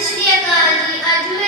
是这的，你呃，就是。